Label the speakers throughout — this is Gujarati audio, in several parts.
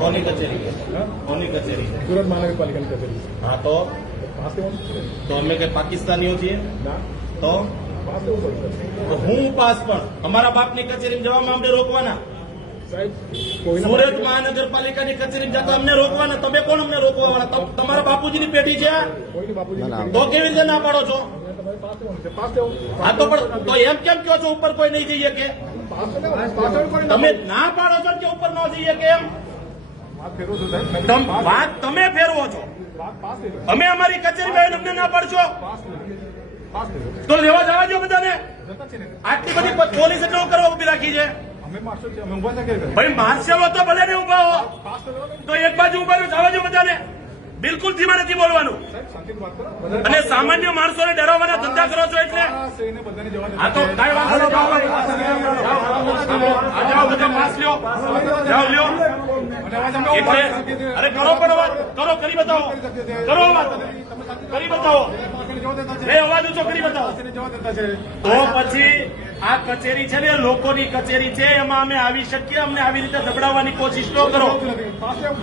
Speaker 1: કોની કચેરી?
Speaker 2: હા?
Speaker 1: કોની કચેરી?
Speaker 2: સુરત મહાનગરપાલિકાની કચેરી.
Speaker 1: હા તો?
Speaker 2: પાસ લેવાનું
Speaker 1: તો અમે કઈ પાકિસ્તાનીઓ છીએ?
Speaker 2: ના.
Speaker 1: તો?
Speaker 2: પાસ લેવું પડશે?
Speaker 1: હું પાસ પણ. અમારા બાપની કચેરી જવામાં અમને રોકવાના. સુરત મહાનગરપાલિકાની કચેરી જતા અમને રોકવાના. તમે કોણ અમને રોકવા વાળા તમારા બાપુજીની પેઢી છે આ?
Speaker 2: કોઈની બાપુજી
Speaker 1: તો કેવી રીતે ના પાડો છો? હા તો પણ તો એમ કેમ કહો છો ઉપર કોઈ નહીં જઈએ કે તમે ના પાડો છો કે ઉપર ન જઈએ કેમ
Speaker 2: વાત
Speaker 1: તમ- વાત તમે ફેરવો છો. અમે અમારી કચેરી અમને ના પાડશો? તો લેવા જવા દો બધાને. આટલી બધી પોલીસ એટલે કરવા ઊભી રાખી છે. ભાઈ માર્શલ તો ભલે ને ઊભા હો.
Speaker 2: તો
Speaker 1: એક બાજુ ઊભા રહ્યો જવા દો બધાને. બિલકુલ ધીમા નથી બોલવાનું અને સામાન્ય માણસોને ડરાવવાના ધંધા કરો છો એટલે આ તો કઈ વાંધો જાઓ ભાઈ. આ જાઓ બધા પાસ લ્યો જાઓ લ્યો એટલે અરે કરો પણ અવાજ કરો કરી બતાવો કરો અવાજ કરી બતાવો અવાજ ઊંચો કરી બતાવો તો પછી આ કચેરી છે ને લોકોની કચેરી છે એમાં અમે આવી શકીએ અમને આવી રીતે દબડાવવાની કોશિશ ન કરો.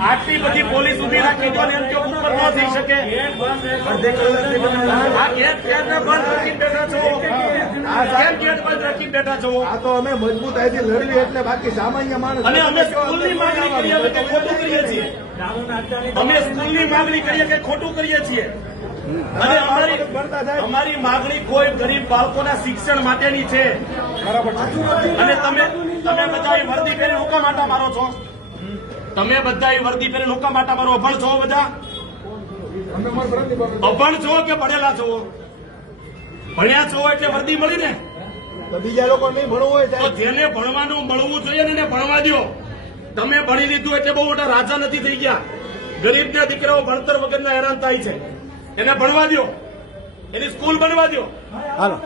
Speaker 1: આટલી બધી પોલીસ ઊભી રાખી તો એમ કે ઉપર ન થઈ શકે. આ ગેટ ક્યારના બંધ રાખીને બેઠા છો? કેમ ગેટ બંધ રાખીને બેઠા છો?
Speaker 3: આ તો અમે મજબૂતાઈથી લડવી એટલે બાકી સામાન્ય માણસ
Speaker 1: અને અમે સ્કૂલની માંગણી કરીએ કે ખોટું કરીએ છીએ. અમે સ્કૂલની માંગણી કરીએ કે ખોટું કરીએ છીએ. અને અમારી અમારી માગણી કોઈ ગરીબ બાળકોના શિક્ષણ માટેની છે. અને તમે તમે બધા વર્દી પહેરી હુકમ આટા મારો છો. તમે બધા એ વર્દી પહેરી હુકમ આટા મારો. અભણ છો બધા? અભણ છો કે ભણેલા છો? ભણ્યા છો એટલે વર્દી મળી ને?
Speaker 3: તો બીજા લોકો નહીં ભણવું હોય
Speaker 1: તો જેને ભણવાનું મળવું જોઈએ ને એને ભણવા દો તમે ભણી લીધું એટલે બહુ મોટા રાજા નથી થઈ ગયા. ગરીબના દીકરાઓ ભણતર વગરના હેરાન થાય છે. એને ભણવા દો એની સ્કૂલ બનવા દો
Speaker 3: હાલો.